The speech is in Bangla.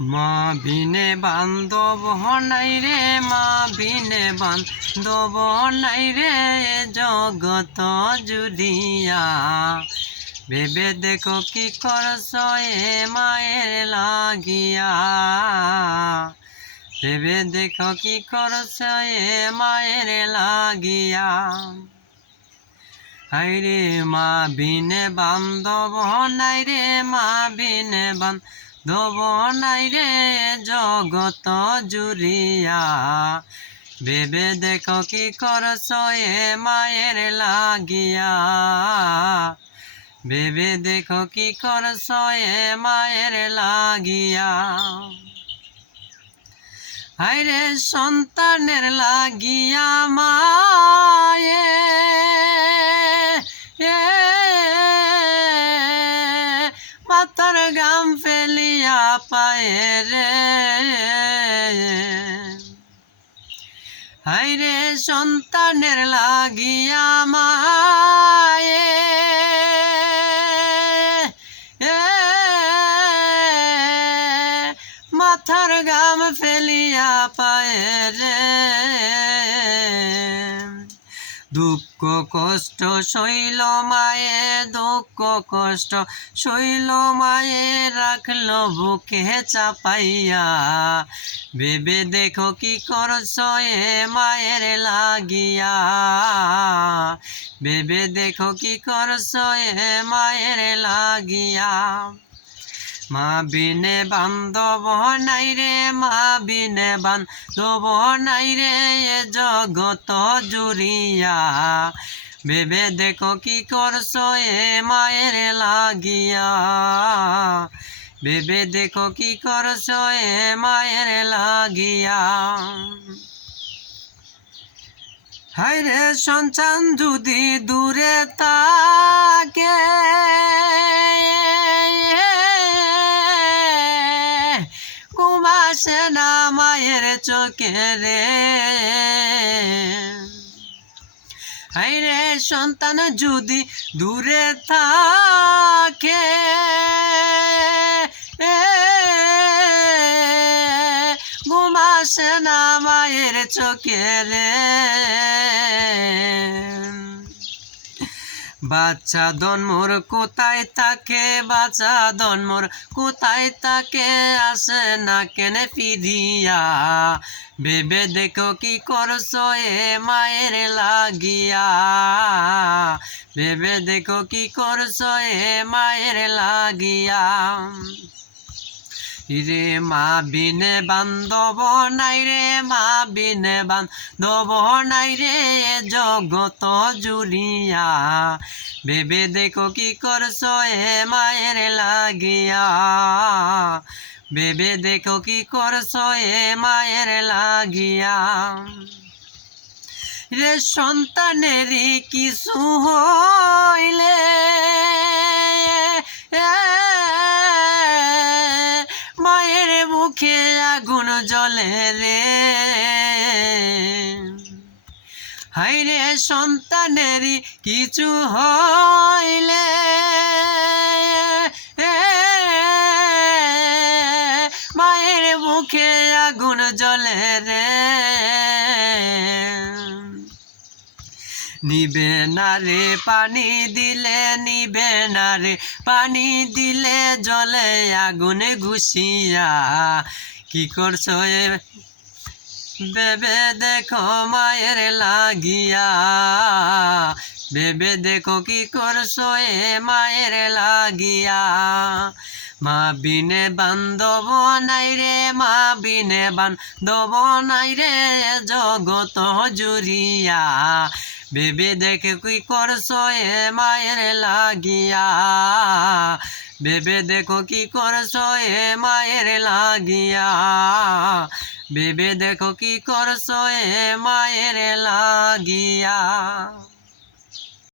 মা বিনে বান্ধব নাই রে, মা বিনে বান্ধব নাই রে জগত জুড়িয়া। ভেবে দেখো কি করছ এ মায়ের লাগিয়া। ভেবে দেখো কি করছ এ মায়ের লাগিয়া। হাইরে মা বিনে বান্ধব নাই রে, মা বিনে বান্ধব নাই রে জগত জুড়িয়া। ভেবে দেখ কি করছ এ মায়ের লাগিয়া। ভেবে দেখ কি করছ এ মায়ের লাগিয়া। হাইরে সন্তানের লাগিয়া মায়ে হাইরে সন্তানের লাগিয়া মায়ে। মাথার গাম ফেলিয়া পায়ে রে। কষ্ট শৈল মায়ে, দুঃখ কষ্ট শৈল মায়ে রাখল বুকে চাপাইয়া। ভেবে দেখো কি করছ এ মায়ের লাগিয়া। ভেবে দেখো কি করছ এ মায়ের লাগিয়া। মা বিনে বান্ধব নাই রে মা বিনে বান্ধব নাই রে, এ জগত জুড়িয়া। ভেবে দেখো কি করছ এ মায়ের লাগিয়া। ভেবে দেখো কি করছ এ মায়ের লাগিয়া। হাইরে সন্তান যদি দূরে তাকে চোখে রে? সন্তান যদি দূরে থাকে ঘুমাসে না মায়ের চোখে রে। বাচ্চা দনমোর কোথায় থাকে? বাচ্চা দনমোর কোথায় থাকে? আসে না কেনে পিদিয়া ভেবে দেখো কি করছ এ মায়ের লাগিয়া। ভেবে দেখো কি করছ এ মায়ের লাগিয়া। রে মা বিনে বান্ধব নাই রে, মা বিনে বান্ধব নাই রে, জগত জুড়িয়া। ভেবে দেখো কি করছ এ মায়ের লাগিয়া। ভেবে দেখো কি করছ এ মায়ের লাগিয়া। রে সন্তানেরই কিছু হইলে মুখে আগুন জলে রে। হাইরে সন্তানেরই কিছু হইলে। মায়ের মুখে আগুন জলে রে। নিবে না রে, পানি দিলে নিবে না রে, পানি দিলে জলে আগুনে ঘুষিয়া। কি করছ এ? বেবে দেখো মায়ের লাগিয়া। বেবে দেখো কি করছ এ মায়ের লাগিয়া। মা বিনে বান্ধব নাই রে, মা বিনে বান্ধব নাই রে, জগত জুড়িয়া। বেবে দেখে কি করছ এ মায়ের লাগিয়া? বেবে দেখো কি করছ এ মায়ের লাগিয়া? বেবে দেখো কি করছ এ মায়ের লাগিয়া?